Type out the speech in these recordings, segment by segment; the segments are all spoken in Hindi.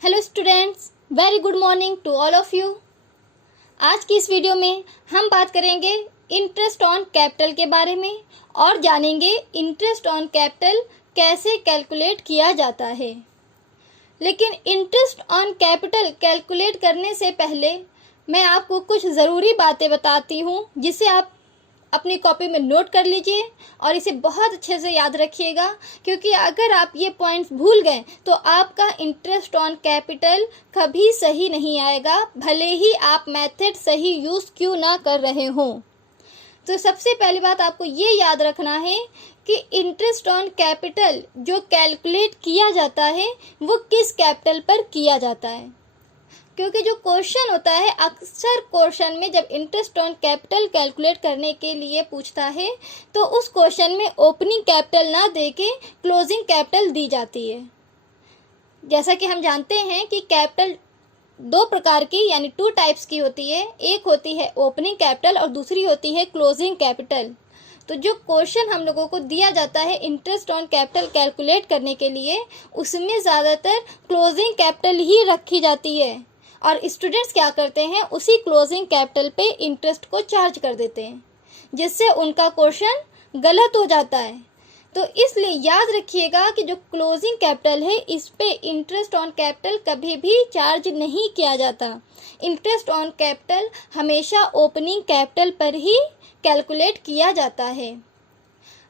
Hello students, very good morning to all of you. आज की इस वीडियो में हम बात करेंगे इंटरेस्ट ऑन कैपिटल के बारे में और जानेंगे इंटरेस्ट ऑन कैपिटल कैसे कैलकुलेट किया जाता है। लेकिन इंटरेस्ट ऑन कैपिटल कैलकुलेट करने से पहले मैं आपको कुछ ज़रूरी बातें बताती हूँ जिसे आप अपनी कॉपी में नोट कर लीजिए और इसे बहुत अच्छे से याद रखिएगा, क्योंकि अगर आप ये पॉइंट्स भूल गए तो आपका इंटरेस्ट ऑन कैपिटल कभी सही नहीं आएगा, भले ही आप मेथड सही यूज़ क्यों ना कर रहे हों। तो सबसे पहली बात आपको ये याद रखना है कि इंटरेस्ट ऑन कैपिटल जो कैलकुलेट किया जाता है वो किस कैपिटल पर किया जाता है, क्योंकि जो क्वेश्चन होता है अक्सर क्वेश्चन में जब इंटरेस्ट ऑन कैपिटल कैलकुलेट करने के लिए पूछता है तो उस क्वेश्चन में ओपनिंग कैपिटल ना देके क्लोजिंग कैपिटल दी जाती है। जैसा कि हम जानते हैं कि कैपिटल दो प्रकार की यानी टू टाइप्स की होती है, एक होती है ओपनिंग कैपिटल और दूसरी होती है क्लोजिंग कैपिटल। तो जो क्वेश्चन हम लोगों को दिया जाता है इंटरेस्ट ऑन कैपिटल कैलकुलेट करने के लिए उसमें ज़्यादातर क्लोजिंग कैपिटल ही रखी जाती है और स्टूडेंट्स क्या करते हैं उसी क्लोजिंग कैपिटल पे इंटरेस्ट को चार्ज कर देते हैं, जिससे उनका क्वेश्चन गलत हो जाता है। तो इसलिए याद रखिएगा कि जो क्लोजिंग कैपिटल है इस पे इंटरेस्ट ऑन कैपिटल कभी भी चार्ज नहीं किया जाता। इंटरेस्ट ऑन कैपिटल हमेशा ओपनिंग कैपिटल पर ही कैलकुलेट किया जाता है।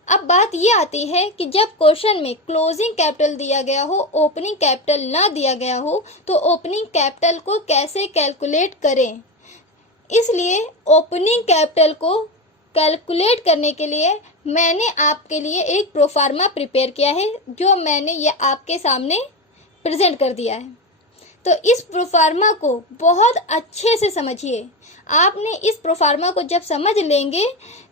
अब बात ये आती है कि जब क्वेश्चन में क्लोजिंग कैपिटल दिया गया हो, ओपनिंग कैपिटल ना दिया गया हो, तो ओपनिंग कैपिटल को कैसे कैलकुलेट करें। इसलिए ओपनिंग कैपिटल को कैलकुलेट करने के लिए मैंने आपके लिए एक प्रोफार्मा प्रिपेयर किया है जो मैंने ये आपके सामने प्रेजेंट कर दिया है। तो इस प्रोफार्मा को बहुत अच्छे से समझिए। आपने इस प्रोफार्मा को जब समझ लेंगे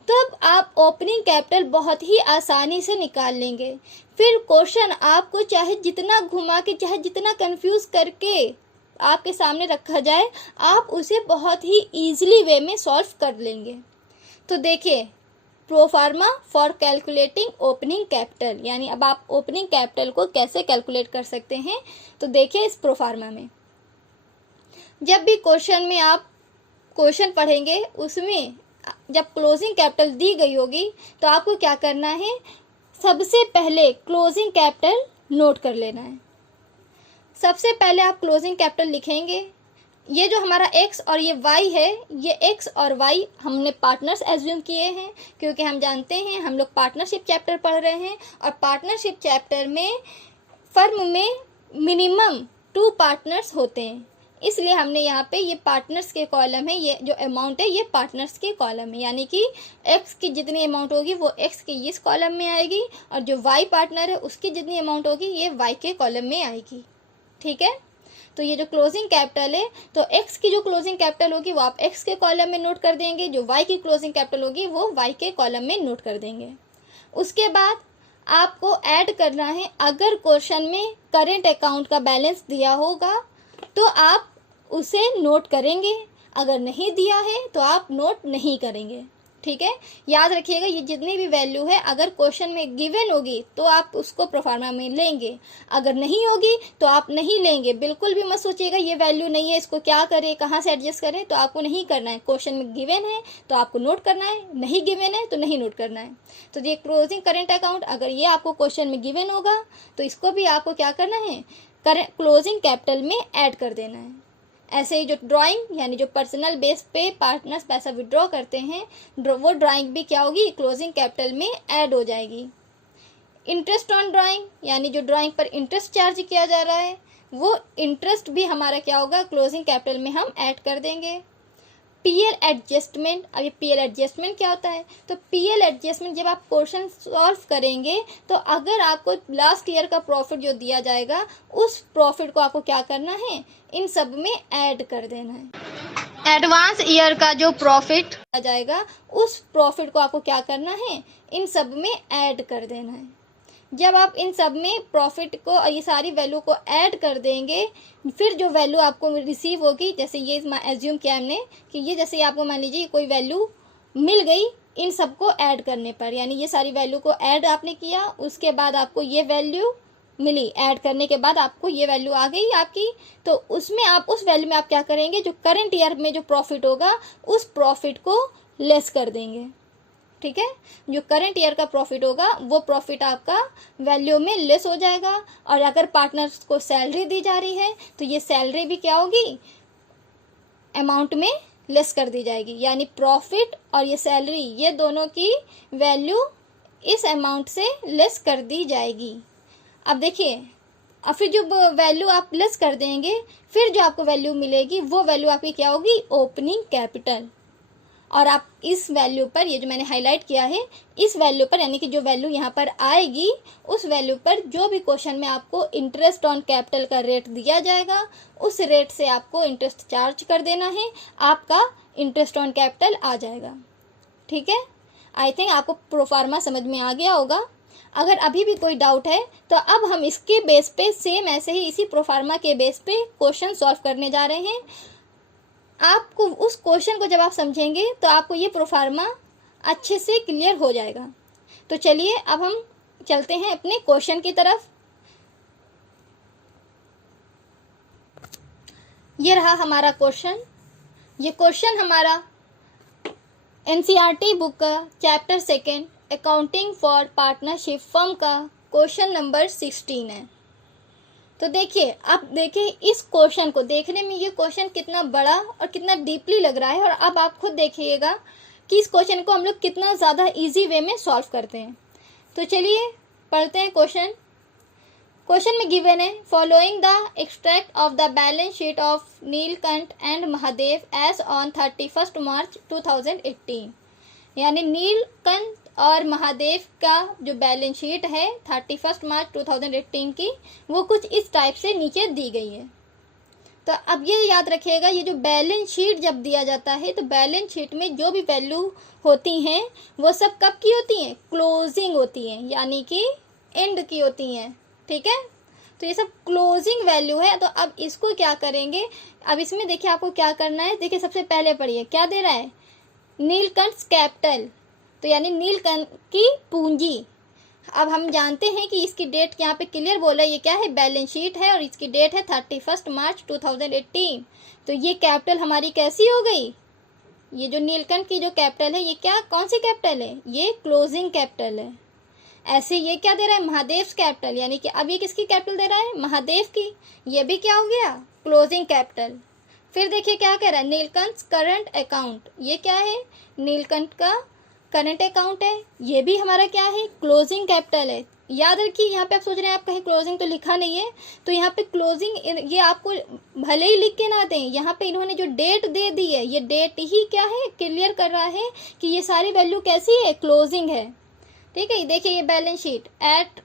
तब आप ओपनिंग कैपिटल बहुत ही आसानी से निकाल लेंगे। फिर क्वेश्चन आपको चाहे जितना घुमा के चाहे जितना कंफ्यूज करके आपके सामने रखा जाए आप उसे बहुत ही ईजिली वे में सॉल्व कर लेंगे। तो देखिए, proforma for calculating opening capital, यानी अब आप ओपनिंग कैपिटल को कैसे कैलकुलेट कर सकते हैं। तो देखिए, इस प्रोफार्मा में जब भी क्वेश्चन में आप क्वेश्चन पढ़ेंगे उसमें जब क्लोजिंग कैपिटल दी गई होगी तो आपको क्या करना है, सबसे पहले क्लोजिंग कैपिटल नोट कर लेना है। सबसे पहले आप क्लोजिंग कैपिटल लिखेंगे। ये जो हमारा x और ये y है, ये x और y हमने पार्टनर्स एज्यूम किए हैं, क्योंकि हम जानते हैं हम लोग पार्टनरशिप चैप्टर पढ़ रहे हैं और पार्टनरशिप चैप्टर में फर्म में मिनिमम 2 पार्टनर्स होते हैं। इसलिए हमने यहाँ पे ये पार्टनर्स के कॉलम है, ये जो अमाउंट है ये पार्टनर्स के कॉलम है, यानी कि x की जितनी अमाउंट होगी वो x के इस कॉलम में आएगी और जो y पार्टनर है उसकी जितनी अमाउंट होगी ये y के कॉलम में आएगी। ठीक है, तो ये जो क्लोजिंग कैपिटल है तो x की जो क्लोजिंग कैपिटल होगी वो आप x के कॉलम में नोट कर देंगे, जो y की क्लोजिंग कैपिटल होगी वो y के कॉलम में नोट कर देंगे। उसके बाद आपको ऐड करना है, अगर क्वेश्चन में करेंट अकाउंट का बैलेंस दिया होगा तो आप उसे नोट करेंगे, अगर नहीं दिया है तो आप नोट नहीं करेंगे। ठीक है, याद रखिएगा ये जितनी भी वैल्यू है अगर क्वेश्चन में गिवन होगी तो आप उसको प्रोफार्मा में लेंगे, अगर नहीं होगी तो आप नहीं लेंगे। बिल्कुल भी मत सोचिएगा ये वैल्यू नहीं है इसको क्या करें कहाँ से एडजस्ट करें, तो आपको नहीं करना है। क्वेश्चन में गिवन है तो आपको नोट करना है, नहीं गिवन है तो नहीं नोट करना है। तो ये क्लोजिंग करेंट अकाउंट अगर ये आपको क्वेश्चन में गिवन होगा तो इसको भी आपको क्या करना है, क्लोजिंग कैपिटल में ऐड कर देना है। ऐसे ही जो ड्राइंग यानी जो पर्सनल बेस पे पार्टनर्स पैसा विड्रॉ करते हैं वो ड्राइंग भी क्या होगी, क्लोजिंग कैपिटल में ऐड हो जाएगी। इंटरेस्ट ऑन ड्राइंग यानी जो ड्राइंग पर इंटरेस्ट चार्ज किया जा रहा है वो इंटरेस्ट भी हमारा क्या होगा, क्लोजिंग कैपिटल में हम ऐड कर देंगे। पीएल एडजस्टमेंट, अब ये पीएल एडजस्टमेंट क्या होता है, तो पीएल एडजस्टमेंट जब आप क्वेश्चन सॉल्व करेंगे तो अगर आपको लास्ट ईयर का प्रॉफिट जो दिया जाएगा उस प्रॉफिट को आपको क्या करना है, इन सब में ऐड कर देना है। एडवांस ईयर का जो प्रॉफिट आ जाएगा उस प्रॉफिट को आपको क्या करना है, इन सब में ऐड कर देना है। जब आप इन सब में प्रॉफिट को और ये सारी वैल्यू को ऐड कर देंगे फिर जो वैल्यू आपको रिसीव होगी, जैसे ये एज्यूम किया हमने कि ये जैसे आपको मान लीजिए कोई वैल्यू मिल गई इन सबको ऐड करने पर, यानी ये सारी वैल्यू को ऐड आपने किया, उसके बाद आपको ये वैल्यू मिली, ऐड करने के बाद आपको ये वैल्यू आ गई आपकी, तो उसमें आप उस वैल्यू में आप क्या करेंगे, जो करंट ईयर में जो प्रॉफिट होगा उस प्रॉफिट को लेस कर देंगे। ठीक है, जो करंट ईयर का प्रॉफिट होगा वो प्रॉफिट आपका वैल्यू में लेस हो जाएगा। और अगर पार्टनर्स को सैलरी दी जा रही है तो ये सैलरी भी क्या होगी, अमाउंट में लेस कर दी जाएगी, यानी प्रॉफिट और ये सैलरी ये दोनों की वैल्यू इस अमाउंट से लेस कर दी जाएगी। अब देखिए, अब फिर जो वैल्यू आप लेस कर देंगे, फिर जो आपको वैल्यू मिलेगी वो वैल्यू आपकी क्या होगी, ओपनिंग कैपिटल। और आप इस वैल्यू पर, ये जो मैंने हाईलाइट किया है, इस वैल्यू पर यानी कि जो वैल्यू यहाँ पर आएगी उस वैल्यू पर जो भी क्वेश्चन में आपको इंटरेस्ट ऑन कैपिटल का रेट दिया जाएगा उस रेट से आपको इंटरेस्ट चार्ज कर देना है, आपका इंटरेस्ट ऑन कैपिटल आ जाएगा। ठीक है, आई थिंक आपको प्रोफार्मा समझ में आ गया होगा। अगर अभी भी कोई डाउट है तो अब हम इसके बेस पे सेम ऐसे ही इसी प्रोफार्मा के बेस पे क्वेश्चन सॉल्व करने जा रहे हैं। आपको उस क्वेश्चन को जब आप समझेंगे तो आपको ये प्रोफार्मा अच्छे से क्लियर हो जाएगा। तो चलिए अब हम चलते हैं अपने क्वेश्चन की तरफ। ये रहा हमारा क्वेश्चन। ये क्वेश्चन हमारा एनसीईआरटी बुक का chapter 2 accounting for partnership firm का क्वेश्चन नंबर 16 है। तो देखिए, आप देखिए इस क्वेश्चन को, देखने में ये क्वेश्चन कितना बड़ा और कितना डीपली लग रहा है, और अब आप खुद देखिएगा कि इस क्वेश्चन को हम लोग कितना ज़्यादा इजी वे में सॉल्व करते हैं। तो चलिए पढ़ते हैं क्वेश्चन। क्वेश्चन में गिवन है, following the extract of the balance sheet of Neelkanth and Mahadev as on 31 March 2018। यानी नीलकंठ और महादेव का जो बैलेंस शीट है 31 मार्च 2018 की, वो कुछ इस टाइप से नीचे दी गई है। तो अब ये याद रखिएगा, ये जो बैलेंस शीट जब दिया जाता है तो बैलेंस शीट में जो भी वैल्यू होती हैं वो सब कब की होती हैं, क्लोजिंग होती हैं, यानी कि एंड की होती हैं। ठीक है, तो ये सब क्लोजिंग वैल्यू है। तो अब इसको क्या करेंगे, अब इसमें देखिए आपको क्या करना है। देखिए सबसे पहले पढ़िए क्या दे रहा है, नीलकंठ कैपिटल, तो यानी नीलकंठ की पूंजी। अब हम जानते हैं कि इसकी डेट यहाँ पे क्लियर बोला, ये क्या है, बैलेंस शीट है और इसकी डेट है 31 मार्च 2018। तो ये कैपिटल हमारी कैसी हो गई, ये जो नीलकंठ की जो कैपिटल है ये क्या, कौन सी कैपिटल है, ये क्लोजिंग कैपिटल है। ऐसे ये क्या दे रहा है, महादेव कैपिटल, यानी कि अब ये किसकी कैपिटल दे रहा है, महादेव की, ये भी क्या हो गया, क्लोजिंग कैपिटल। फिर देखिए क्या कह रहा है, नीलकंठ करंट अकाउंट, ये क्या है, नीलकंठ का करंट अकाउंट है, ये भी हमारा क्या है, क्लोजिंग कैपिटल है। याद रखिए यहाँ पे आप सोच रहे हैं आप कहीं क्लोजिंग तो लिखा नहीं है, तो यहाँ पे क्लोजिंग ये आपको भले ही लिख के ना दें, यहाँ पे इन्होंने जो डेट दे दी है ये डेट ही क्या है, क्लियर कर रहा है कि ये सारी वैल्यू कैसी है, क्लोजिंग है। ठीक है, देखिए ये बैलेंस शीट एट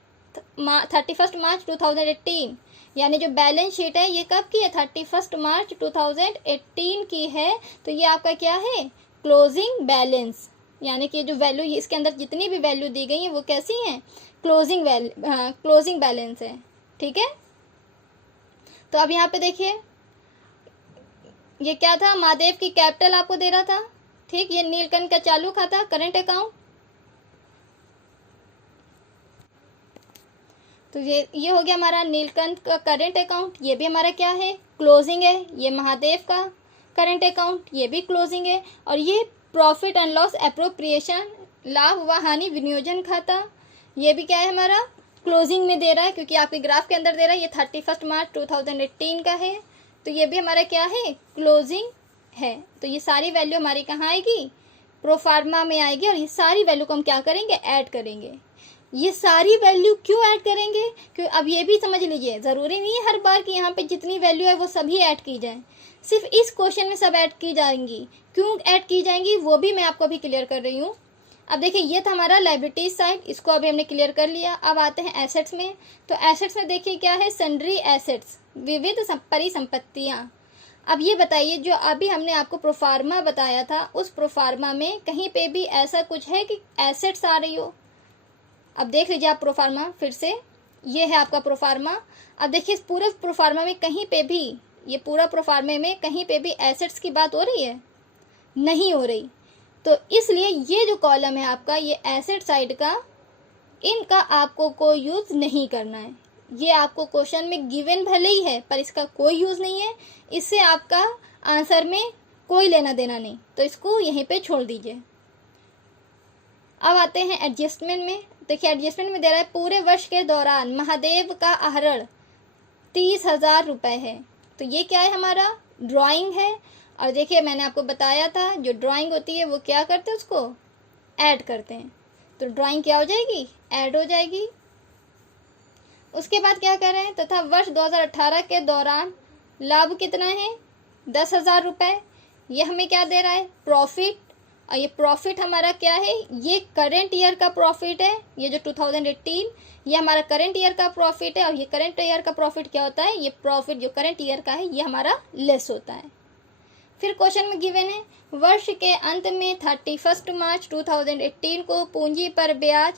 31 मार्च 2018, यानी जो बैलेंस शीट है ये कब की है, 31 मार्च 2018 की है। तो ये आपका क्या है, क्लोजिंग बैलेंस, यानी कि जो वैल्यू इसके अंदर जितनी भी वैल्यू दी गई है वो कैसी हैं, क्लोजिंग बैलेंस है। ठीक है, तो अब यहाँ पे देखिए ये क्या था, महादेव की कैपिटल आपको दे रहा था। ठीक, ये नीलकंठ का चालू खाता, करंट अकाउंट। तो ये हो गया हमारा नीलकंठ का करंट अकाउंट, ये भी हमारा क्या है, क्लोजिंग है। ये महादेव का करंट अकाउंट, ये भी क्लोजिंग है। और ये प्रॉफिट एंड लॉस एप्रोप्रिएशन, लाभ व हानि विनियोजन खाता, ये भी क्या है हमारा, क्लोजिंग में दे रहा है, क्योंकि आपके ग्राफ के अंदर दे रहा है ये 31 मार्च 2018 का है। तो ये भी हमारा क्या है, क्लोजिंग है। तो ये सारी वैल्यू हमारी कहाँ आएगी, प्रोफार्मा में आएगी। और ये सारी वैल्यू को हम क्या करेंगे, ऐड करेंगे। ये सारी वैल्यू क्यों ऐड करेंगे, क्यों, अब ये भी समझ लीजिए, ज़रूरी नहीं है हर बार कि यहाँ पे जितनी वैल्यू है वो सभी ऐड की जाए, सिर्फ इस क्वेश्चन में सब ऐड की जाएंगी। क्यों ऐड की जाएंगी वो भी मैं आपको अभी क्लियर कर रही हूँ। अब देखिए ये था हमारा लायबिलिटीज साइड, इसको अभी हमने क्लियर कर लिया। अब आते हैं एसेट्स में। तो एसेट्स में देखिए क्या है, सन्ड्री एसेट्स, विविध परिसंपत्तियाँ। अब ये बताइए, जो अभी हमने आपको प्रोफार्मा बताया था उस प्रोफार्मा में कहीं पे भी ऐसा कुछ है कि एसेट्स आ रही हो। अब देख लीजिए आप प्रोफार्मा फिर से, ये है आपका प्रोफार्मा। अब देखिए इस पूरे प्रोफार्मा में कहीं पे भी, ये पूरा प्रोफार्मे में कहीं पे भी एसेट्स की बात हो रही है, नहीं हो रही। तो इसलिए ये जो कॉलम है आपका, ये एसेट साइड का, इनका आपको कोई यूज़ नहीं करना है। ये आपको क्वेश्चन में गिवन भले ही है पर इसका कोई यूज़ नहीं है, इससे आपका आंसर में कोई लेना देना नहीं, तो इसको यहीं पे छोड़ दीजिए। अब आते हैं एडजस्टमेंट में। देखिए एडजस्टमेंट में दे रहा है पूरे वर्ष के दौरान महादेव का आहरण 30,000 रुपये है। तो ये क्या है, हमारा ड्राइंग है। और देखिए मैंने आपको बताया था जो ड्राइंग होती है वो क्या करते हैं, उसको ऐड करते हैं। तो ड्राइंग क्या हो जाएगी, ऐड हो जाएगी। उसके बाद क्या कर रहे हैं, तथा वर्ष 2018 के दौरान लाभ कितना है, 10,000 रुपये। ये हमें क्या दे रहा है, प्रॉफिट। और ये प्रॉफिट हमारा क्या है, ये करेंट ईयर का प्रॉफिट है। ये जो 2018 ये हमारा करंट ईयर का प्रॉफिट है। और ये करंट ईयर का प्रॉफिट क्या होता है, ये प्रॉफिट जो करंट ईयर का है ये हमारा लेस होता है। फिर क्वेश्चन में गिवन है वर्ष के अंत में 31 मार्च 2018 को पूंजी पर ब्याज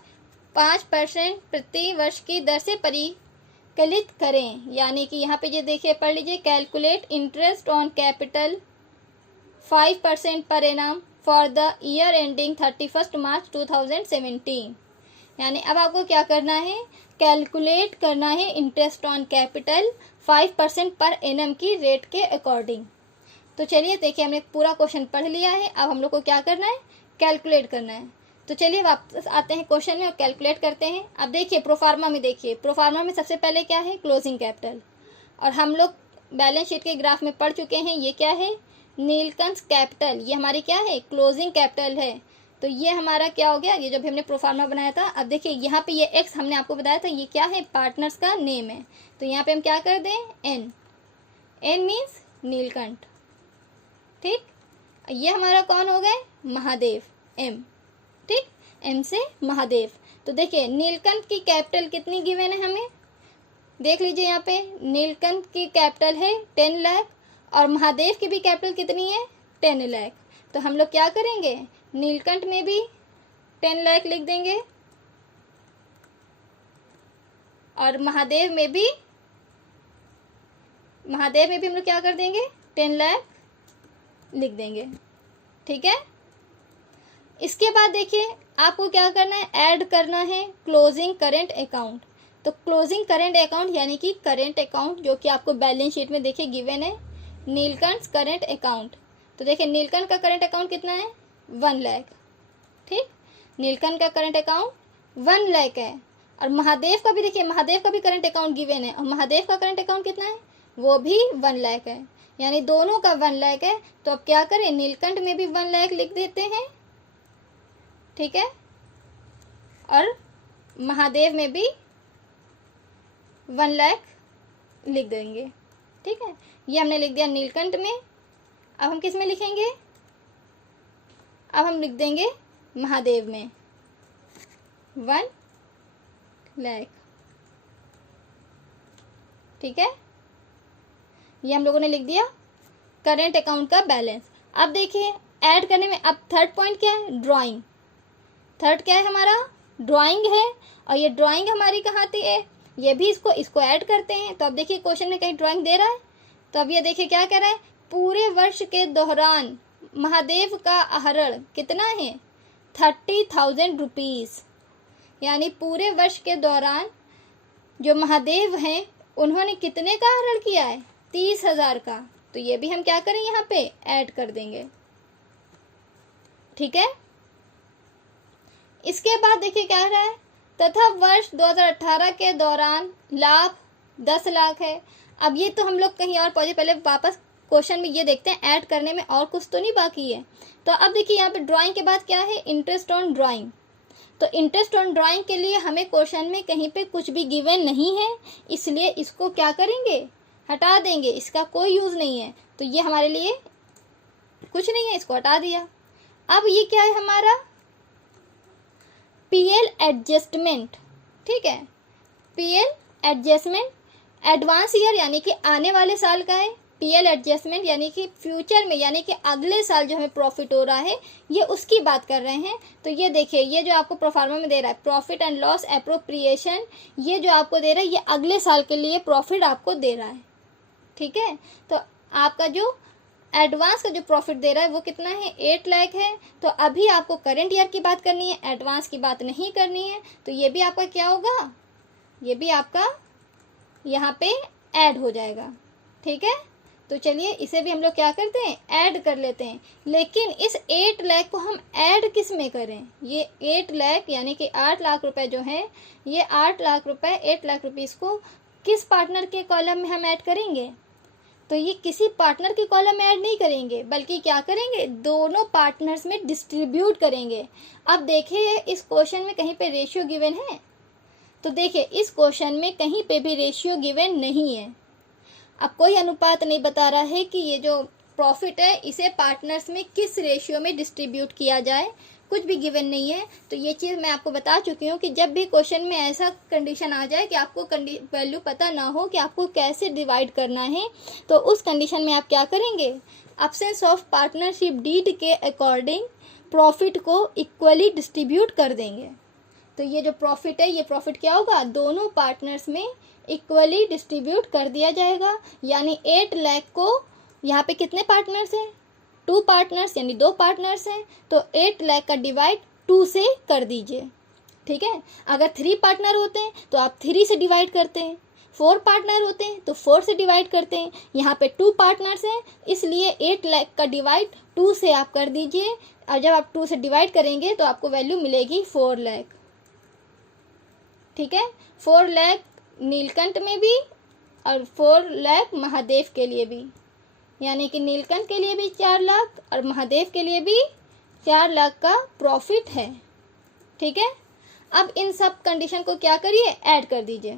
5% प्रति वर्ष की दर से परिकलित करें। यानी कि यहाँ पे ये देखिए पढ़ लीजिए, calculate interest on capital 5% per annum for the year ending 31 मार्च 2017। यानी अब आपको क्या करना है, कैलकुलेट करना है interest on capital 5% per annum की रेट के अकॉर्डिंग। तो चलिए देखिए हमने पूरा क्वेश्चन पढ़ लिया है, अब हम लोग को क्या करना है, कैलकुलेट करना है। तो चलिए वापस आते हैं क्वेश्चन में और कैलकुलेट करते हैं। अब देखिए प्रोफार्मा में, देखिए प्रोफार्मा में सबसे पहले क्या है, क्लोजिंग कैपिटल। और हम लोग बैलेंस शीट के ग्राफ में पढ़ चुके हैं, ये क्या है, नीलकंठ कैपिटल। ये हमारी क्या है, क्लोजिंग कैपिटल है। तो ये हमारा क्या हो गया, ये जब हमने प्रोफार्मा बनाया था। अब देखिए यहाँ पे ये एक्स हमने आपको बताया था, ये क्या है, पार्टनर्स का नेम है। तो यहाँ पे हम क्या कर दें, एन। एन मीन्स नीलकंठ, ठीक। ये हमारा कौन हो गए, महादेव, एम, ठीक। एम से महादेव। तो देखिए नीलकंठ की कैपिटल कितनी गिवन है हमें, देख लीजिए यहाँ पे नीलकंठ की कैपिटल है 10 लाख और महादेव की भी कैपिटल कितनी है, 10 लाख। तो हम लोग क्या करेंगे, नीलकंठ में भी 10 लाख लिख देंगे और महादेव में भी हम लोग क्या कर देंगे, 10 लाख लिख देंगे, ठीक है। इसके बाद देखिए आपको क्या करना है, ऐड करना है क्लोजिंग करेंट अकाउंट। तो क्लोजिंग करेंट अकाउंट यानी कि करेंट अकाउंट जो कि आपको बैलेंस शीट में देखिए गिवन है, नीलकंठ करेंट अकाउंट। तो देखिए नीलकंठ का करेंट अकाउंट कितना है, 1 लाख, ठीक। नीलकंठ का करंट अकाउंट 1 लाख है। और महादेव का भी देखिए, महादेव का भी करंट अकाउंट गिवन है और महादेव का करंट अकाउंट कितना है, वो भी 1 लाख है। यानी दोनों का 1 लाख है। तो अब क्या करें, नीलकंठ में भी 1 लाख लिख देते हैं, ठीक है, और महादेव में भी 1 लाख लिख देंगे, ठीक है। ये हमने लिख दिया नीलकंठ में। अब हम किस में लिखेंगे, अब हम लिख देंगे महादेव में 1 लाख, ठीक है। ये हम लोगों ने लिख दिया करेंट अकाउंट का बैलेंस। अब देखिए ऐड करने में अब थर्ड पॉइंट क्या है, ड्राइंग। थर्ड क्या है हमारा, ड्राइंग है। और ये ड्राइंग हमारी कहाँ आती है, ये भी इसको ऐड करते हैं। तो अब देखिए क्वेश्चन में कहीं ड्राइंग दे रहा है, तो अब ये देखिए क्या कह रहा है, पूरे वर्ष के दौरान महादेव का आहरण कितना है, 30,000 रुपीज़। यानी पूरे वर्ष के दौरान जो महादेव हैं उन्होंने कितने का आहरण किया है, 30,000 का। तो ये भी हम क्या करें, यहाँ पे ऐड कर देंगे, ठीक है। इसके बाद देखिए क्या रहा है, तथा वर्ष 2018 के दौरान लाभ 10 लाख है। अब ये तो हम लोग कहीं और पहुंचे, पहले वापस क्वेश्चन में ये देखते हैं ऐड करने में और कुछ तो नहीं बाकी है। तो अब देखिए यहाँ पे ड्राइंग के बाद क्या है, इंटरेस्ट ऑन ड्राइंग। तो इंटरेस्ट ऑन ड्राइंग के लिए हमें क्वेश्चन में कहीं पे कुछ भी गिवन नहीं है, इसलिए इसको क्या करेंगे, हटा देंगे, इसका कोई यूज़ नहीं है। तो ये हमारे लिए कुछ नहीं है, इसको हटा दिया। अब ये क्या है हमारा, पीएल एडजस्टमेंट, ठीक है। पीएल एडजस्टमेंट एडवांस ईयर यानी कि आने वाले साल का है। पीएल एडजस्टमेंट यानी कि फ्यूचर में, यानी कि अगले साल जो हमें प्रॉफिट हो रहा है ये उसकी बात कर रहे हैं। तो ये देखिए, ये जो आपको प्रोफार्मा में दे रहा है प्रॉफिट एंड लॉस एप्रोप्रिएशन, ये जो आपको दे रहा है ये अगले साल के लिए प्रॉफिट आपको दे रहा है, ठीक है। तो आपका जो एडवांस का जो प्रॉफिट दे रहा है वो कितना है, 8 लाख है। तो अभी आपको करेंट ईयर की बात करनी है, एडवांस की बात नहीं करनी है। तो ये भी आपका क्या होगा, ये भी आपका यहाँ पे ऐड हो जाएगा। ठीक है, तो चलिए इसे भी हम लोग क्या करते हैं, ऐड कर लेते हैं। लेकिन इस 8 लाख को हम ऐड किस में करें, ये 8 लाख यानी कि 8 लाख रुपए जो है, ये 8 लाख रुपए 8 लाख रुपीस को किस पार्टनर के कॉलम में हम ऐड करेंगे, तो ये किसी पार्टनर के कॉलम में ऐड नहीं करेंगे, बल्कि क्या करेंगे, दोनों पार्टनर्स में डिस्ट्रीब्यूट करेंगे। अब देखिए इस क्वेश्चन में कहीं पे रेशियो गिवन है, तो देखिए इस क्वेश्चन में कहीं पे भी रेशियो गिवन नहीं है। अब कोई अनुपात नहीं बता रहा है कि ये जो प्रॉफिट है इसे पार्टनर्स में किस रेशियो में डिस्ट्रीब्यूट किया जाए, कुछ भी गिवन नहीं है। तो ये चीज़ मैं आपको बता चुकी हूँ कि जब भी क्वेश्चन में ऐसा कंडीशन आ जाए कि आपको वैल्यू पता ना हो कि आपको कैसे डिवाइड करना है, तो उस कंडीशन में आप क्या करेंगे, एब्सेंस ऑफ पार्टनरशिप डीड के अकॉर्डिंग प्रॉफिट को इक्वली डिस्ट्रीब्यूट कर देंगे। तो ये जो प्रॉफिट है, ये प्रॉफिट क्या होगा, दोनों पार्टनर्स में इक्वली डिस्ट्रीब्यूट कर दिया जाएगा। यानी 8 लाख को यहाँ पे कितने पार्टनर्स हैं, 2 पार्टनर्स यानी 2 पार्टनर्स हैं, तो 8 लाख का डिवाइड 2 से कर दीजिए। ठीक है, अगर 3 पार्टनर होते हैं तो आप 3 से डिवाइड करते हैं, 4 पार्टनर होते हैं तो 4 से डिवाइड करते हैं। यहाँ पे 2 पार्टनर्स हैं, इसलिए 8 लाख का डिवाइड 2 से आप कर दीजिए। और जब आप 2 से डिवाइड करेंगे तो आपको वैल्यू मिलेगी 4 लाख। ठीक है, 4 लाख नीलकंठ में भी और 4 लाख महादेव के लिए भी, यानी कि नीलकंठ के लिए भी 4 लाख और महादेव के लिए भी 4 लाख का प्रॉफिट है। ठीक है, अब इन सब कंडीशन को क्या करिए, ऐड कर दीजिए।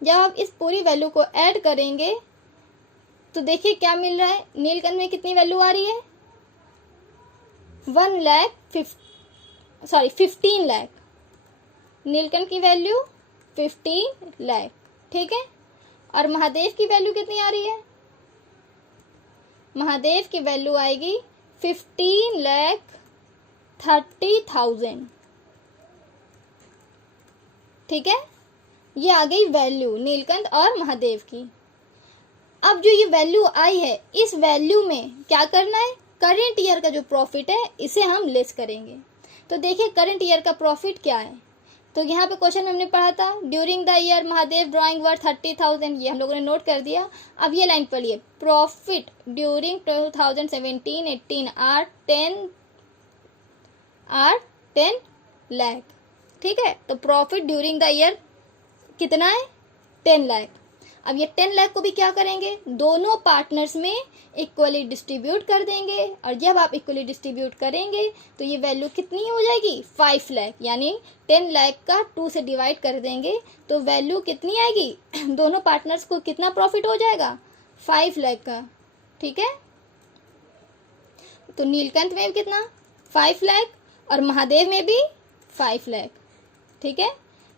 जब आप इस पूरी वैल्यू को ऐड करेंगे तो देखिए क्या मिल रहा है, नीलकंठ में कितनी वैल्यू आ रही है, 15 लाख। नीलकंठ की वैल्यू 15 लाख। ठीक है, और महादेव की वैल्यू कितनी आ रही है, महादेव की वैल्यू आएगी 15,30,000। ठीक है, ये आ गई वैल्यू नीलकंठ और महादेव की। अब जो ये वैल्यू आई है, इस वैल्यू में क्या करना है, करेंट ईयर का जो प्रॉफिट है इसे हम लेस करेंगे। तो देखिए करंट ईयर का प्रॉफिट क्या है, तो यहाँ पे क्वेश्चन में हमने पढ़ा था, during the year Mahadev drawing worth 30,000, ये हम लोगों ने नोट कर दिया। अब ये लाइन पढ़िए, प्रॉफिट ड्यूरिंग 2017-18 आर 10 लाख। ठीक है, तो प्रॉफिट ड्यूरिंग द ईयर कितना है, 10 लाख। अब ये 10 लाख को भी क्या करेंगे, दोनों पार्टनर्स में इक्वली डिस्ट्रीब्यूट कर देंगे। और जब आप इक्वली डिस्ट्रीब्यूट करेंगे तो ये वैल्यू कितनी हो जाएगी, 5 लाख। यानी 10 लाख का 2 से डिवाइड कर देंगे तो वैल्यू कितनी आएगी, दोनों पार्टनर्स को कितना प्रॉफिट हो जाएगा, 5 लाख का। ठीक है, तो नीलकंठ में भी कितना, 5 लाख और महादेव में भी 5 लाख। ठीक है,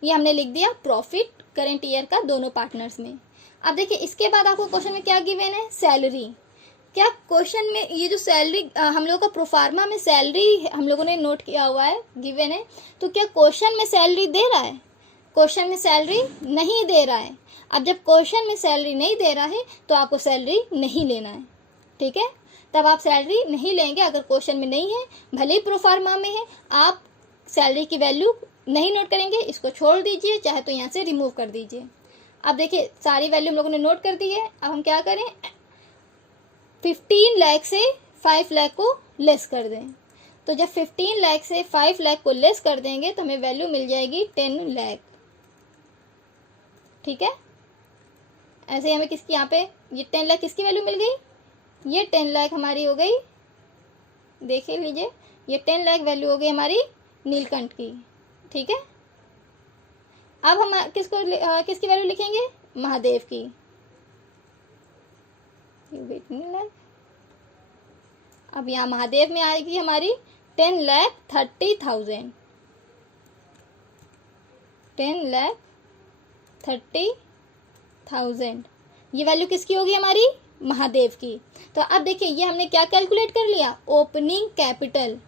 ये हमने लिख दिया प्रॉफिट करेंट ईयर का दोनों पार्टनर्स में। अब देखिए इसके बाद आपको क्वेश्चन में क्या गिवन है, सैलरी। क्या क्वेश्चन में ये जो सैलरी हम लोगों का प्रोफार्मा में सैलरी हम लोगों ने नोट किया हुआ है, गिवन है, तो क्या क्वेश्चन में सैलरी दे रहा है, क्वेश्चन में सैलरी नहीं दे रहा है। अब जब क्वेश्चन में सैलरी नहीं दे रहा है तो आपको सैलरी नहीं लेना है। ठीक है, तब आप सैलरी नहीं लेंगे अगर क्वेश्चन में नहीं है, भले ही प्रोफार्मा में है, आप सैलरी की वैल्यू नहीं नोट करेंगे, इसको छोड़ दीजिए, चाहे तो यहाँ से रिमूव कर दीजिए। अब देखिए सारी वैल्यू हम लोगों ने नोट कर दी है। अब हम क्या करें, 15 लाख से 5 लाख को लेस कर दें। तो जब 15 लाख से 5 लाख को लेस कर देंगे तो हमें वैल्यू मिल जाएगी 10 लाख। ठीक है, ऐसे ही हमें किसकी यहाँ पे ये 10 लाख किसकी वैल्यू मिल गई, ये 10 लाख हमारी हो गई, देख लीजिए ये 10 लाख वैल्यू हो गई हमारी नीलकंठ की। ठीक है, अब हम किसकी वैल्यू लिखेंगे, महादेव की। अब यहाँ महादेव में आएगी हमारी 10,30,000, 10,30,000। ये वैल्यू किसकी होगी, हमारी महादेव की। तो अब देखिए ये हमने क्या कैलकुलेट कर लिया, ओपनिंग कैपिटल।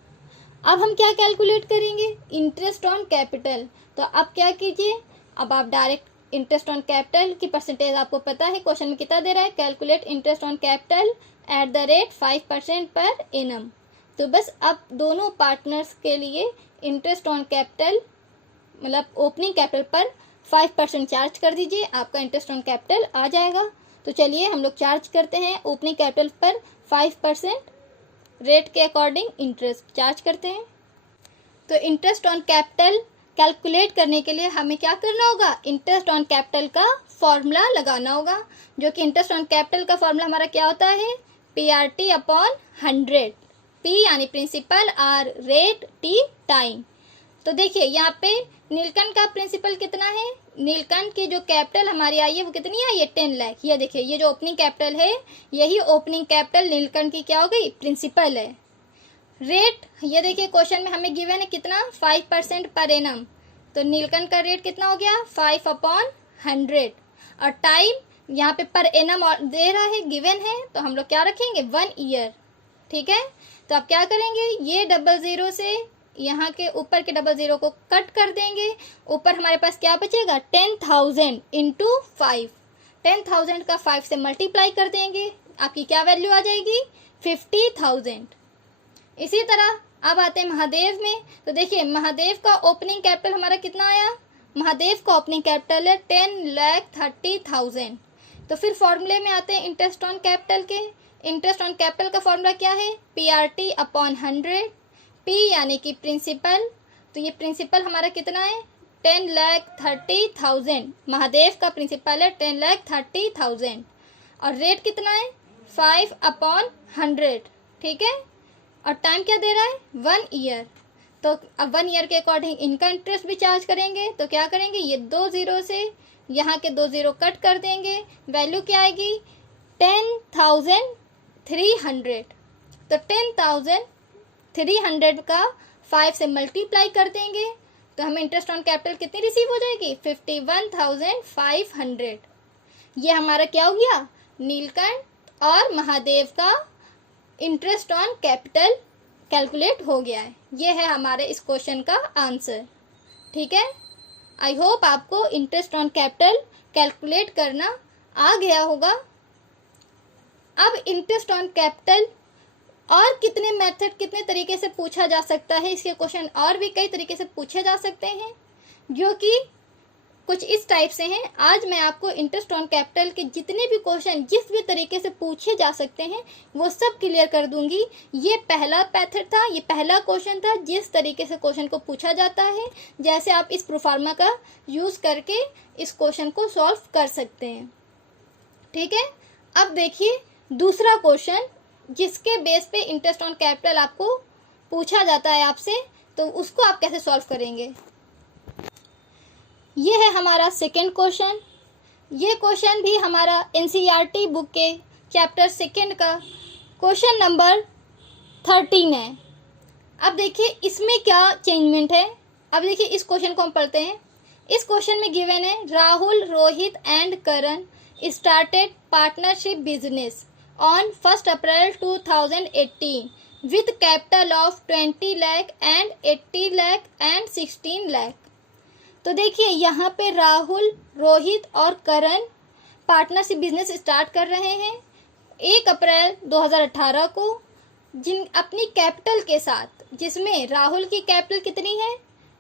अब हम क्या कैलकुलेट करेंगे, इंटरेस्ट ऑन कैपिटल। तो अब क्या कीजिए, अब आप डायरेक्ट इंटरेस्ट ऑन कैपिटल की परसेंटेज आपको पता है क्वेश्चन में कितना दे रहा है, calculate interest on capital at the rate 5% per annum. तो बस अब दोनों पार्टनर्स के लिए इंटरेस्ट ऑन कैपिटल मतलब ओपनिंग कैपिटल पर 5% चार्ज कर दीजिए, आपका इंटरेस्ट ऑन कैपिटल आ जाएगा। तो चलिए हम लोग चार्ज करते हैं ओपनिंग कैपिटल पर 5% रेट के अकॉर्डिंग इंटरेस्ट चार्ज करते हैं। तो इंटरेस्ट ऑन कैपिटल कैलकुलेट करने के लिए हमें क्या करना होगा, इंटरेस्ट ऑन कैपिटल का फॉर्मूला लगाना होगा, जो कि इंटरेस्ट ऑन कैपिटल का फॉर्मूला हमारा क्या होता है, PRT अपॉन 100। P यानी principal, R rate, T time. तो देखिए यहाँ पे नीलकंठ का प्रिंसिपल कितना है, नीलकंठ की जो कैपिटल हमारी आई है वो कितनी आई है, 10 लाख। ये देखिए ये जो ओपनिंग कैपिटल है, यही ओपनिंग कैपिटल नीलकंठ की क्या हो गई, प्रिंसिपल है। रेट, ये देखिए क्वेश्चन में हमें गिवन है कितना, 5% पर एनम। तो नीलकंठ का रेट कितना हो गया, 5 अपॉन 100। और टाइम यहाँ पे पर एनम दे रहा है, गिवन है, तो हम लोग क्या रखेंगे, 1 ईयर। ठीक है, तो आप क्या करेंगे, ये 00 से यहाँ के ऊपर के 00 को कट कर देंगे। ऊपर हमारे पास क्या बचेगा, 10,000 इंटू 5। 10,000 का 5 से मल्टीप्लाई कर देंगे, आपकी क्या वैल्यू आ जाएगी, 50,000। इसी तरह अब आते हैं महादेव में। तो देखिए महादेव का ओपनिंग कैपिटल हमारा कितना आया, महादेव का ओपनिंग कैपिटल है 10,30,000। तो फिर फॉर्मूले में आते हैं इंटरेस्ट ऑन कैपिटल के। इंटरेस्ट ऑन कैपिटल का फॉर्मूला क्या है, PRT अपॉन 100। P यानी कि प्रिंसिपल, तो ये प्रिंसिपल हमारा कितना है, 10,30,000। महादेव का प्रिंसिपल है 10,30,000 और रेट कितना है, 5 अपॉन 100। ठीक है, और टाइम क्या दे रहा है, 1 ईयर। तो अब 1 ईयर के अकॉर्डिंग इनका इंटरेस्ट भी चार्ज करेंगे। तो क्या करेंगे, ये 2 0 से यहाँ के 2 0 कट कर देंगे, वैल्यू क्या आएगी, 10,300। तो 10,300 का 5 से मल्टीप्लाई कर देंगे, तो हमें इंटरेस्ट ऑन कैपिटल कितनी रिसीव हो जाएगी, 51,500। ये हमारा क्या हो गया, नीलकंठ और महादेव का इंटरेस्ट ऑन कैपिटल कैलकुलेट हो गया है। ये है हमारे इस क्वेश्चन का आंसर। ठीक है, आई होप आपको इंटरेस्ट ऑन कैपिटल कैलकुलेट करना आ गया होगा। अब इंटरेस्ट ऑन कैपिटल और कितने मेथड, कितने तरीके से पूछा जा सकता है, इसके क्वेश्चन और भी कई तरीके से पूछे जा सकते हैं, जो कि कुछ इस टाइप से हैं। आज मैं आपको इंटरेस्ट ऑन कैपिटल के जितने भी क्वेश्चन जिस भी तरीके से पूछे जा सकते हैं वो सब क्लियर कर दूंगी। ये पहला मेथड था, ये पहला क्वेश्चन था जिस तरीके से क्वेश्चन को पूछा जाता है, जैसे आप इस प्रोफार्मा का यूज़ करके इस क्वेश्चन को सॉल्व कर सकते हैं। ठीक है, अब देखिए दूसरा क्वेश्चन जिसके बेस पे इंटरेस्ट ऑन कैपिटल आपको पूछा जाता है आपसे, तो उसको आप कैसे सॉल्व करेंगे। ये है हमारा सेकेंड क्वेश्चन। ये क्वेश्चन भी हमारा NCERT बुक के चैप्टर 2 का क्वेश्चन नंबर 13 है। अब देखिए इसमें क्या चेंजमेंट है। अब देखिए इस क्वेश्चन को हम पढ़ते हैं। इस क्वेश्चन में गिवन है, Rahul, Rohit and Karan started partnership business on 1 April 2018 with capital of 20 lakh and 80 lakh and 16 lakh। तो देखिए यहाँ पे राहुल, रोहित और करण पार्टनरशिप बिजनेस स्टार्ट कर रहे हैं 1 अप्रैल 2018 को, जिन अपनी कैपिटल के साथ, जिसमें राहुल की कैपिटल कितनी है,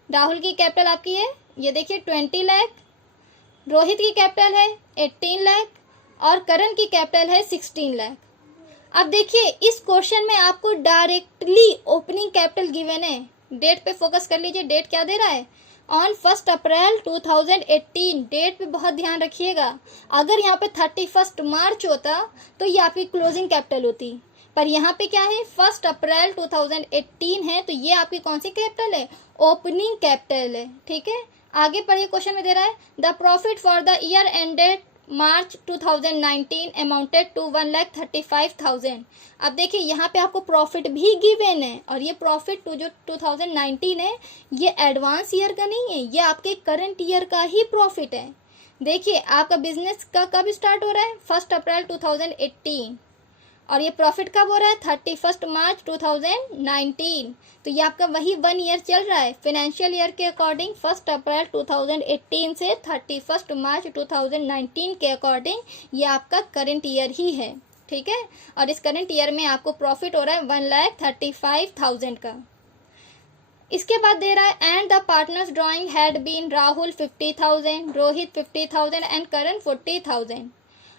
राहुल की कैपिटल आपकी है, ये देखिए 20 लाख, रोहित की कैपिटल है 18 लाख और करण की कैपिटल है 16 लाख। अब देखिए इस क्वेश्चन में आपको डायरेक्टली ओपनिंग कैपिटल गिवन है। डेट पे फोकस कर लीजिए, डेट क्या दे रहा है, ऑन 1 अप्रैल 2018। डेट पे बहुत ध्यान रखिएगा। अगर यहाँ पे 31 मार्च होता तो ये आपकी क्लोजिंग कैपिटल होती, पर यहाँ पे क्या है 1 अप्रैल 2018 है, तो ये आपकी कौन सी कैपिटल है, ओपनिंग कैपिटल है। ठीक है, आगे पढ़िए, क्वेश्चन में दे रहा है the profit for the year ended March 2019 amounted to 1,35,000। अब देखिए यहाँ पे आपको प्रॉफिट भी गिवन है, और ये प्रॉफिट जो 2019 है ये एडवांस ईयर का नहीं है, ये आपके करंट ईयर का ही प्रॉफिट है। देखिए आपका बिजनेस का कब स्टार्ट हो रहा है, 1 अप्रैल 2018, और ये प्रॉफिट कब हो रहा है 31 मार्च 2019। तो ये आपका वही 1 ईयर चल रहा है फाइनेंशियल ईयर के अकॉर्डिंग। 1 अप्रैल 2018 से 31 मार्च 2019 के अकॉर्डिंग ये आपका करंट ईयर ही है। ठीक है, और इस करंट ईयर में आपको प्रॉफिट हो रहा है 1,35,000 का। इसके बाद दे रहा है and the partners drawing had been Rahul 50,000, Rohit 50,000 and Karan 40,000।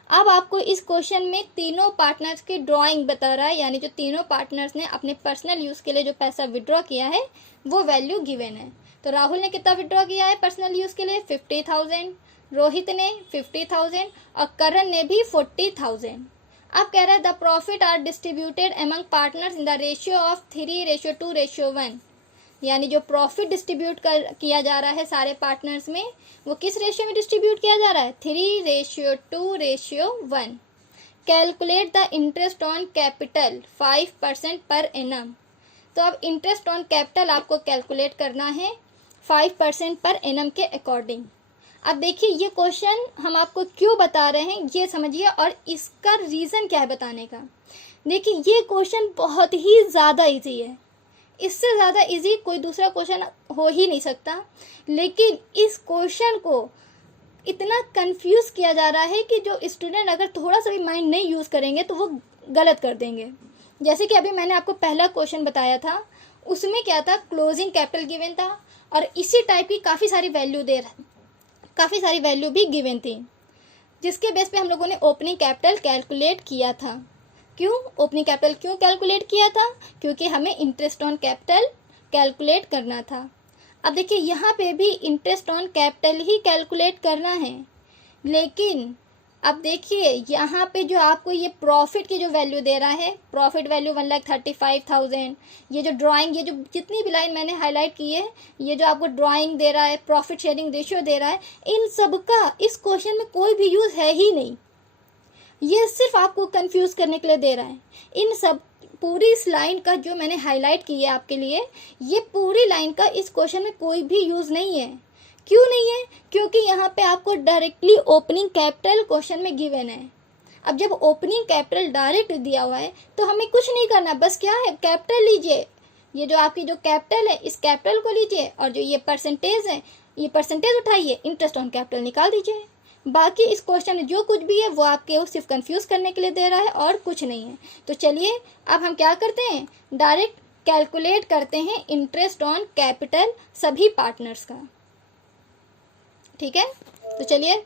अब आपको इस क्वेश्चन में तीनों पार्टनर्स की ड्राइंग बता रहा है, यानी जो तीनों पार्टनर्स ने अपने पर्सनल यूज़ के लिए जो पैसा विड्रॉ किया है वो वैल्यू गिवन है। तो राहुल ने कितना विड्रॉ किया है पर्सनल यूज़ के लिए 50,000, रोहित ने 50,000 और करण ने भी 40,000। अब कह रहा है the profit are distributed among partners in the ratio of 3:2:1, यानी जो प्रॉफिट डिस्ट्रीब्यूट किया जा रहा है सारे पार्टनर्स में वो किस रेशियो में डिस्ट्रीब्यूट किया जा रहा है 3:2:1। Calculate the interest on capital 5% per annum. तो अब इंटरेस्ट ऑन कैपिटल आपको कैलकुलेट करना है 5% पर एनम के अकॉर्डिंग। अब देखिए ये क्वेश्चन हम आपको क्यों बता रहे हैं ये समझिए और इसका रीज़न क्या है बताने का। देखिए ये क्वेश्चन बहुत ही ज़्यादा इजी है, इससे ज़्यादा इजी कोई दूसरा क्वेश्चन हो ही नहीं सकता, लेकिन इस क्वेश्चन को इतना कंफ्यूज किया जा रहा है कि जो स्टूडेंट अगर थोड़ा सा भी माइंड नहीं यूज़ करेंगे तो वो गलत कर देंगे। जैसे कि अभी मैंने आपको पहला क्वेश्चन बताया था, उसमें क्या था क्लोजिंग कैपिटल गिवन था और इसी टाइप की काफ़ी सारी वैल्यू भी गिवन थी, जिसके बेस पे हम लोगों ने ओपनिंग कैपिटल कैलकुलेट किया था। क्यों ओपनिंग कैपिटल क्यों कैलकुलेट किया था? क्योंकि हमें इंटरेस्ट ऑन कैपिटल कैलकुलेट करना था। अब देखिए यहाँ पे भी interest on capital he calculate करना है, लेकिन अब देखिए यहाँ पे जो आपको ये प्रॉफिट की जो वैल्यू दे रहा है, प्रॉफिट वैल्यू 1,35,000, ये जो ड्राइंग, ये जो जितनी भी लाइन मैंने हाईलाइट की है, ये जो आपको ड्राइंग दे रहा है, प्रॉफिट शेयरिंग रेशियो दे रहा है, इन सब का इस क्वेश्चन में कोई भी यूज़ है ही नहीं। ये सिर्फ आपको कंफ्यूज करने के लिए दे रहा है। इन सब पूरी इस लाइन का जो मैंने हाईलाइट की है आपके लिए, ये पूरी लाइन का इस क्वेश्चन में कोई भी यूज़ नहीं है। क्यों नहीं है? क्योंकि यहाँ पे आपको डायरेक्टली ओपनिंग कैपिटल क्वेश्चन में गिवन है। अब जब ओपनिंग कैपिटल डायरेक्ट दिया हुआ है तो हमें कुछ नहीं करना, बस क्या है कैपिटल लीजिए, ये जो आपकी जो कैपिटल है इस कैपिटल को लीजिए और जो ये परसेंटेज है ये परसेंटेज उठाइए, इंटरेस्ट ऑन कैपिटल निकाल दीजिए। बाकी इस क्वेश्चन में जो कुछ भी है वो आपके सिर्फ कंफ्यूज करने के लिए दे रहा है और कुछ नहीं है। तो चलिए अब हम क्या करते हैं, डायरेक्ट कैलकुलेट करते हैं इंटरेस्ट ऑन कैपिटल सभी पार्टनर्स का। ठीक है, तो चलिए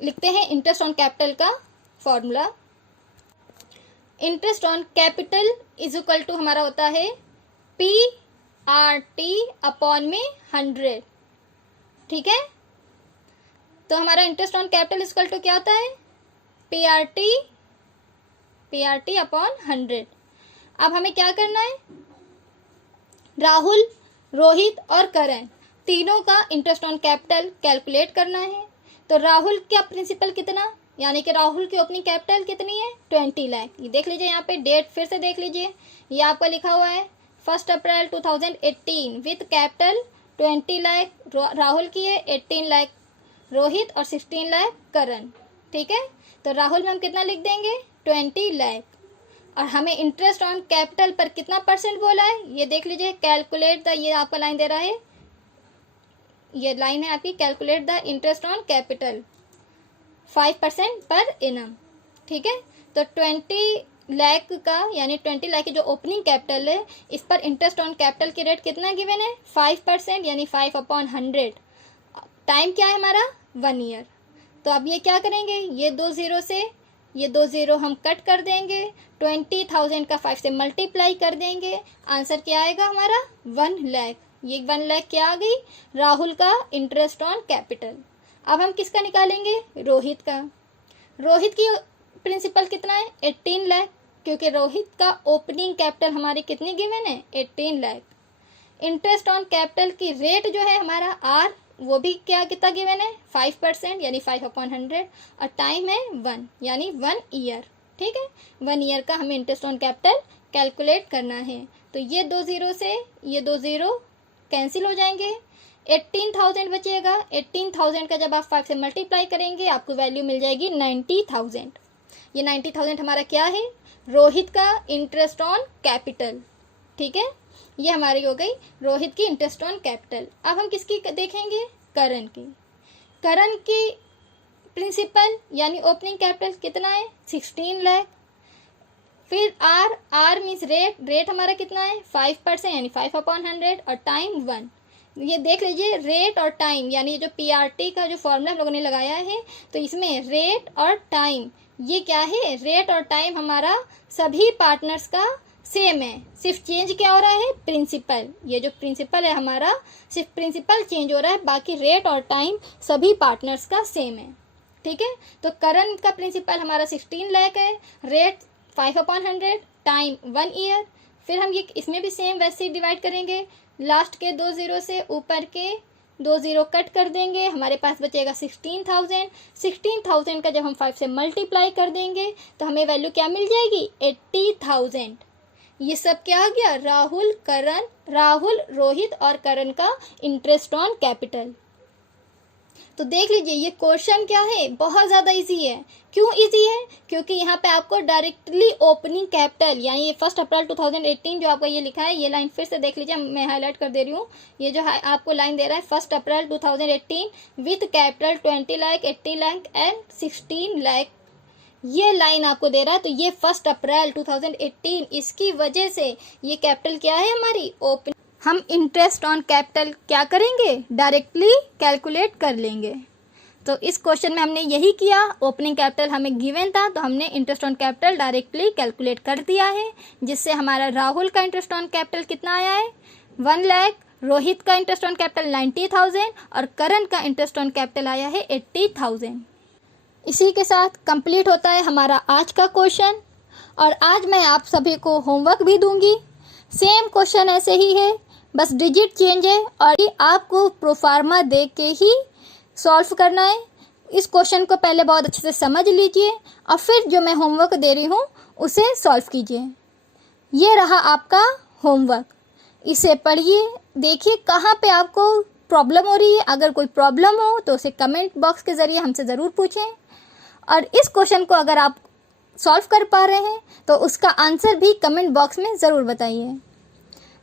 लिखते हैं इंटरेस्ट ऑन कैपिटल का formula. Interest on capital is equal to हमारा होता है PRT अपॉन में 100। ठीक है, तो हमारा interest on capital is equal to क्या होता है PRT अपॉन 100। अब हमें क्या करना है, राहुल, रोहित और करण तीनों का इंटरेस्ट ऑन कैपिटल कैलकुलेट करना है। तो राहुल का प्रिंसिपल कितना, यानी कि राहुल की ओपनिंग कैपिटल कितनी है 20 लाख। ये देख लीजिए यहाँ पे डेट फिर से देख लीजिए, ये आपका लिखा हुआ है 1 अप्रैल 2018 विथ कैपिटल 20 लाख राहुल की है, 18 लाख रोहित और 16 लाख करण। ठीक है, तो राहुल में हम कितना लिख देंगे 20 लाख और हमें इंटरेस्ट ऑन कैपिटल पर कितना परसेंट बोला है ये देख लीजिए, कैलकुलेट द, ये आपका लाइन दे रहा है, ये लाइन है आपकी calculate the interest on capital 5% per annum. ठीक है, तो 20 लाख का यानी 20 लाख की जो ओपनिंग कैपिटल है इस पर इंटरेस्ट ऑन कैपिटल की रेट कितना गिवन है 5% यानी 5/100। टाइम क्या है हमारा 1 ईयर। तो अब ये क्या करेंगे, ये 2 जीरो से ये 2 जीरो हम कट कर देंगे, 20,000 का 5 से मल्टीप्लाई कर देंगे, आंसर क्या आएगा हमारा 1 लाख। ये 1 लाख क्या आ गई, राहुल का इंटरेस्ट ऑन कैपिटल। अब हम किसका निकालेंगे, रोहित का। रोहित की प्रिंसिपल कितना है 18 लाख, क्योंकि रोहित का ओपनिंग कैपिटल हमारी कितनी गिवन है 18 लाख। इंटरेस्ट ऑन कैपिटल की रेट जो है हमारा आर, वो भी क्या कितना गिवन है 5% यानी 5/100 और टाइम है 1 यानी 1 ईयर। ठीक है, 1 ईयर का हमें इंटरेस्ट ऑन कैपिटल कैलकुलेट करना है। तो ये 2 जीरो से ये 2 जीरो कैंसिल हो जाएंगे, 18,000 बचेगा। 18,000 का जब आप 5 से मल्टीप्लाई करेंगे आपको वैल्यू मिल जाएगी 90,000। ये 90,000 हमारा क्या है, रोहित का इंटरेस्ट ऑन कैपिटल। ठीक है, ये हमारी हो गई रोहित की इंटरेस्ट ऑन कैपिटल। अब हम किसकी देखेंगे, करण की। करण की प्रिंसिपल यानी ओपनिंग कैपिटल कितना है 16 लाख। फिर आर मीन्स रेट हमारा कितना है 5% यानी 5/100 और टाइम 1। ये देख लीजिए रेट और टाइम यानी जो PRT का जो फॉर्मूला हम लोगों ने लगाया है, तो इसमें रेट और टाइम ये क्या है, रेट और टाइम हमारा सभी पार्टनर्स का सेम है, सिर्फ चेंज क्या हो रहा है प्रिंसिपल। ये जो प्रिंसिपल है हमारा सिर्फ प्रिंसिपल चेंज हो रहा है, बाकी रेट और टाइम सभी पार्टनर्स का सेम है। ठीक है, तो करंट का प्रिंसिपल हमारा 16 लाख है, रेट 5/100, टाइम 1 ईयर। फिर हम ये इसमें भी सेम वैसे ही डिवाइड करेंगे, लास्ट के 2 जीरो से ऊपर के 2 जीरो कट कर देंगे, हमारे पास बचेगा 16,000। 16,000 का जब हम 5 से मल्टीप्लाई कर देंगे तो हमें वैल्यू क्या मिल जाएगी 80,000। ये सब क्या आ गया, राहुल, रोहित और करण का इंटरेस्ट ऑन कैपिटल। तो देख लीजिए ये क्वेश्चन क्या है, बहुत ज़्यादा इजी है। क्यों इजी है, क्योंकि यहाँ पे आपको डायरेक्टली ओपनिंग कैपिटल यानी ये 1 अप्रैल 2018 जो आपका ये लिखा है, ये लाइन फिर से देख लीजिए, मैं हाईलाइट कर दे रही हूँ। ये जो आपको लाइन दे रहा है 1 अप्रैल 2018 with capital 20 lakh, 80 lakh and 16 lakh, ये लाइन आपको दे रहा है। तो ये 1 अप्रैल 2018 इसकी वजह से ये कैपिटल क्या है हमारी ओपनिंग। हम इंटरेस्ट ऑन कैपिटल क्या करेंगे, डायरेक्टली कैलकुलेट कर लेंगे। तो इस क्वेश्चन में हमने यही किया, ओपनिंग कैपिटल हमें गिवन था तो हमने interest on capital directly calculate कर दिया है, जिससे हमारा राहुल का इंटरेस्ट ऑन कैपिटल कितना आया है 1 लाख, रोहित का इंटरेस्ट ऑन कैपिटल 90,000 और करण का इंटरेस्ट ऑन कैपिटल आया है 80,000। इसी के साथ कंप्लीट होता है हमारा आज का क्वेश्चन। और आज मैं आप सभी को होमवर्क भी दूंगी, सेम क्वेश्चन ऐसे ही है, बस डिजिट चेंज है और आपको प्रोफार्मा देख के ही सॉल्व करना है। इस क्वेश्चन को पहले बहुत अच्छे से समझ लीजिए और फिर जो मैं होमवर्क दे रही हूँ उसे सॉल्व कीजिए। ये रहा आपका होमवर्क, इसे पढ़िए, देखिए कहाँ पे आपको प्रॉब्लम हो रही है। अगर कोई प्रॉब्लम हो तो उसे कमेंट बॉक्स के ज़रिए हमसे ज़रूर पूछें। और इस क्वेश्चन को अगर आप सॉल्व कर पा रहे हैं तो उसका आंसर भी कमेंट बॉक्स में ज़रूर बताइए।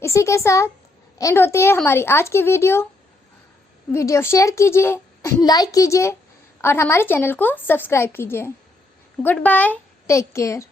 इसी के साथ एंड होती है हमारी आज की वीडियो शेयर कीजिए, लाइक कीजिए और हमारे चैनल को सब्सक्राइब कीजिए। Goodbye, take care.